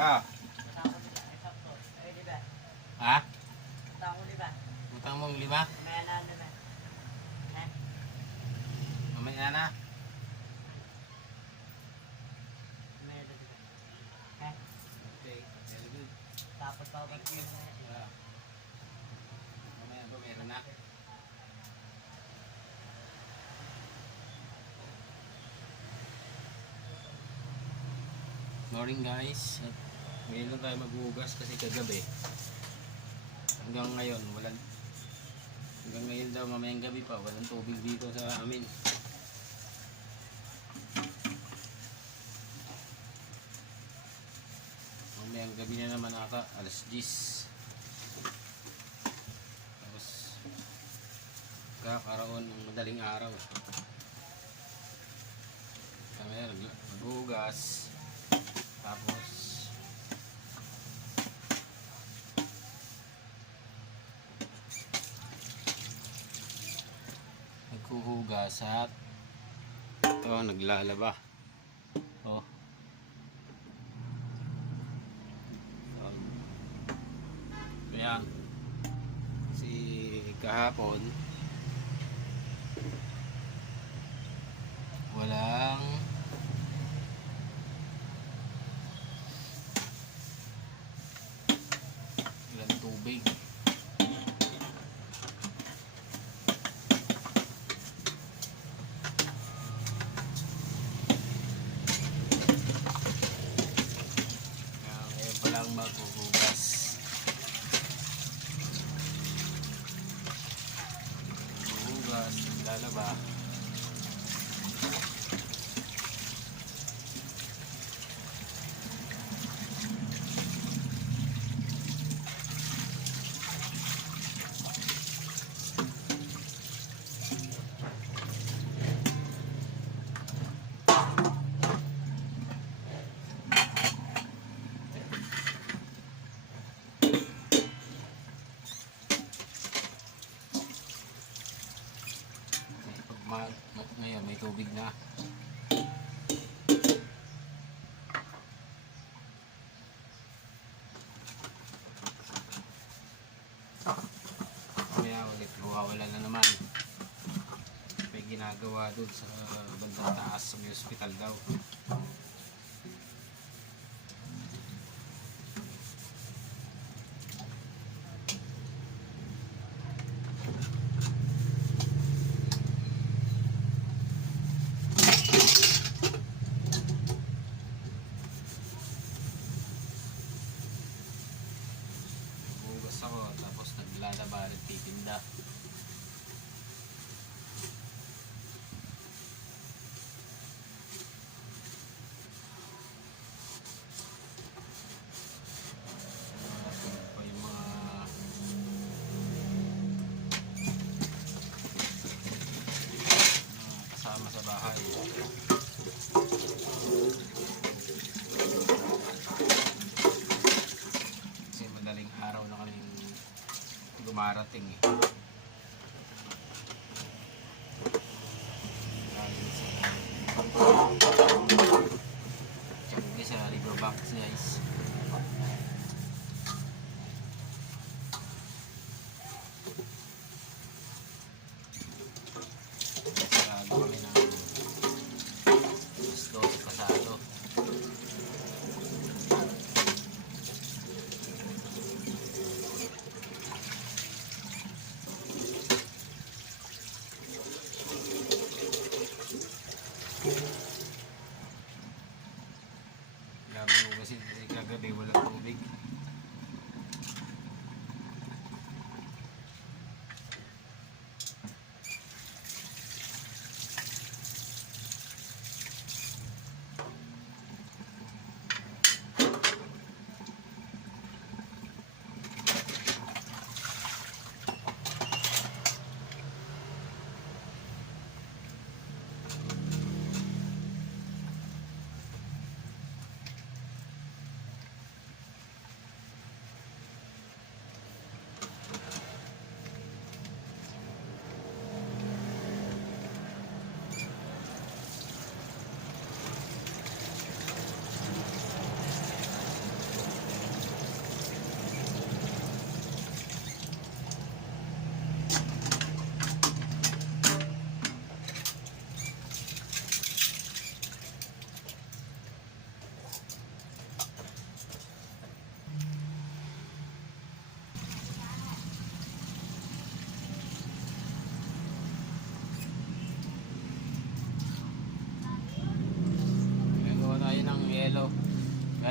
Ah. Ha? Utang mong 5? Mamaya na. Okay, very good. Tapos pa ba? Yeah. Mamaya ba meron na? Morning guys. At ngayon lang tayo maghugas kasi kagabi hanggang ngayon walang, hanggang ngayon daw mamayang gabi pa walang tubig dito sa amin. Mamayang gabi na naman ata, alas 10. Tapos kakaroon ng madaling araw. Kaya maghugas. Tapos naghuhugas at ito naglalaba. Oh. Ayan. Si kahapon walang tubig. Ngayon pa lang maghuhugas. Maghuhugas, lalaba. Ngayon may tubig na. Kaya ulit wala na naman. May ginagawa doon sa bandang taas sa may hospital daw. Ako tapos naglalaba at titinda. Pa yung mga kasama sa bahay. Kasi madaling araw na kami dumarating eh. Check sa riverbanks guys. Sarado kami ng mas 12 pasado.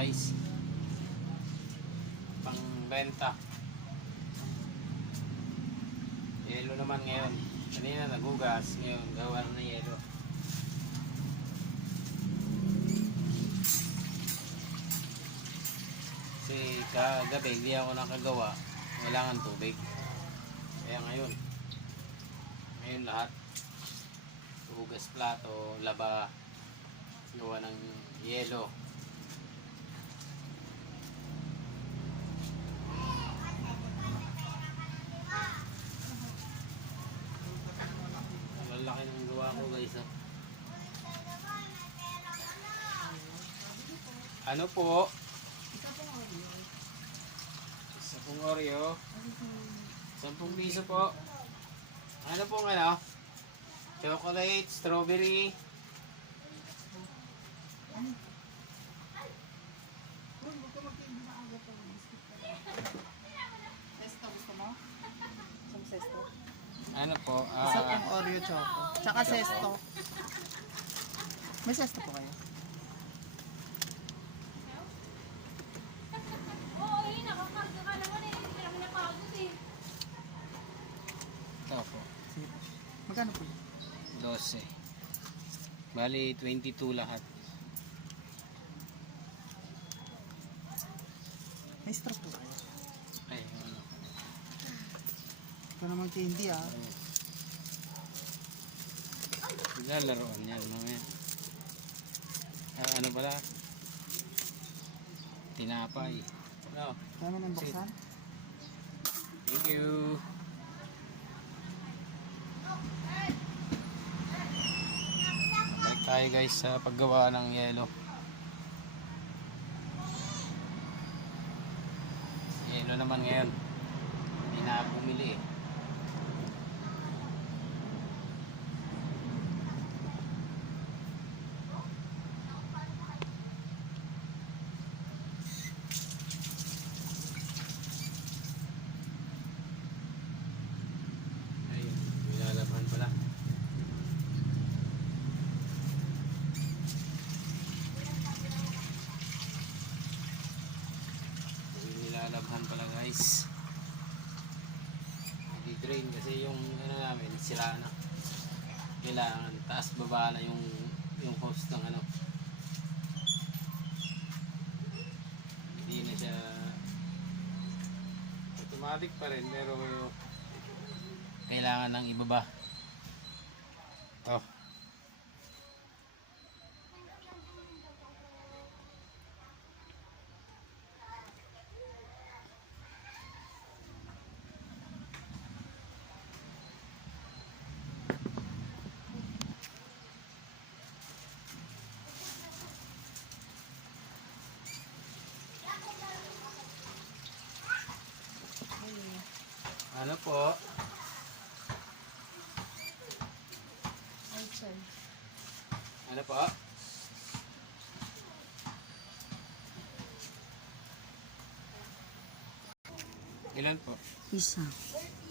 guys. Pang benta. Yelo naman ngayon. Kanina nagugas, ngayon gawa na yelo. Kasi kagabi hindi ako nakagawa, wala kang tubig. Kaya ngayon lahat hugas plato, laba, gawa ng yelo. Malaki ng gawa ko guys. Ano po? Isa pong Oreo. 10 piso po. Ano pong ano? Chocolate, strawberry. Sesto gusto mo? Isang sesto? Ano po? Isa pang Oreo choco. Tsaka sesto. May sesto po kayo? Ito po. Sige po. Magkano po? 12. Bali, 22 lahat. May straw po kayo. Ay, ano. Ito naman candy ah. Lalaroan yan mamaya. Ano pala? Tinapay. No. Kaya naman buksan? Thank you. Balik tayo guys sa paggawa ng yelo. Yelo naman ngayon. Hindi na bumili eh. Ayun, nilalabhan pala. Ayun, nilalabhan pala guys. Di-drain kasi yung ano namin, sila na. Kailangan taas baba na yung hose ng ano. Hindi na siya automatic pa rin pero kailangan ng ibaba. Oh. Ano po? Ano po? Ilan po? Isa.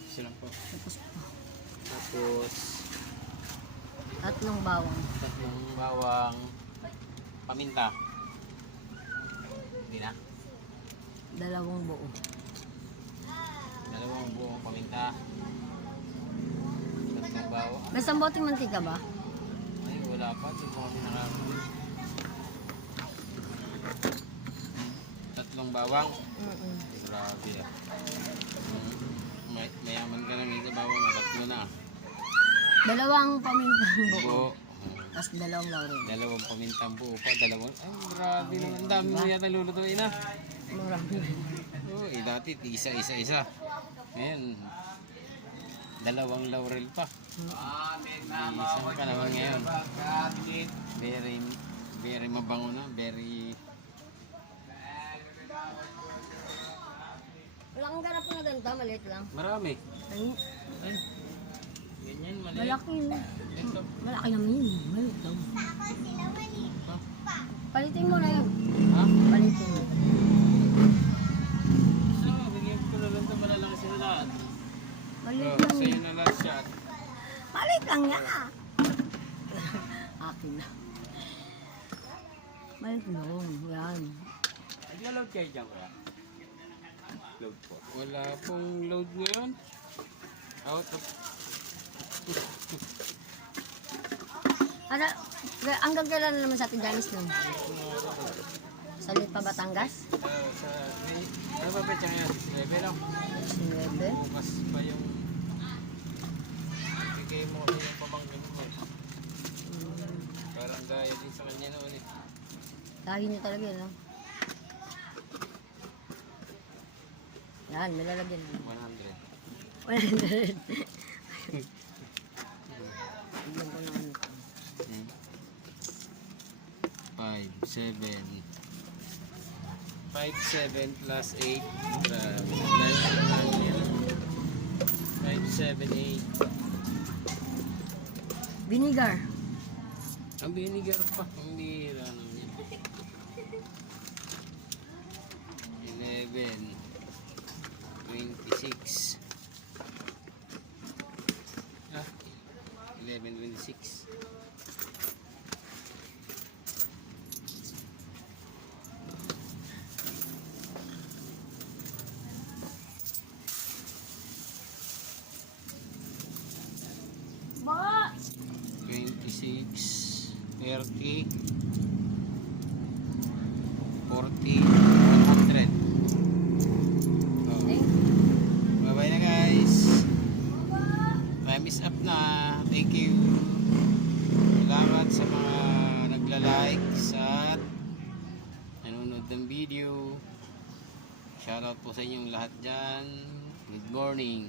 Isa lang po. Tapos po. Tapos, Tatlong bawang. 3 bawang paminta. Hindi na. 2 buo. 2 buong paminta. 3 bawang. May samboteng mantika ba? Ay, wala pa. Hindi po kami nakakabili. 3 bawang. Grabe ah. Mayaman ka lang sa bawang. 3 na. 2 pamintang buo. Buo. Tapos 2 laurel. 2 pamintang buo pa. 2. Ay, grabe naman. Ang dami mo yata lulutuin ah. Marami. Oo, dati isa. Ngayon, 2 laurel pa. Isang ka naman ngayon. Very mabango na. Very... Wala kang ganap na ganito, maliit lang. Marami. Ay, Ay, ganyan, maliit. malaki yun. Ito. Malaki naman yun. Maliit lang. Ha? Palitin mo na yun. Ha? Palitin mo. So, bigyan ko na lang ito malalaki sila lahat. Maliit Oh, lang sa'yo yun. na lahat siya. Maliit lang yan ah. Akin na. Maliit lang. Yan. Nagla-load kayo dyan kuya? Load po. Wala pong load ngayon. Out of... Ano, hanggang kailan naman sa ating Janis nun? Sa Lipa, Batangas? sa... Ano ba petsa ngayon? 11 lang. 9. Bukas pa yung... Bigay mo kami yung pamangkin mo. Parang gaya din sa kanya noon eh. Lahi niyo talaga yun, no? Yan, may lalagyan. 100. 100. Bigyan ko ng ano to. 5, 7 plus 8 5, 7, 8 Vinegar. ang vinegar pa ang bihira naman yan 11 26 11, 26 26 30 40 100 Okay. bye bye na guys time is up na thank you salamat sa mga nagla-like sa nanonood ng video shoutout po sa inyong lahat dyan good morning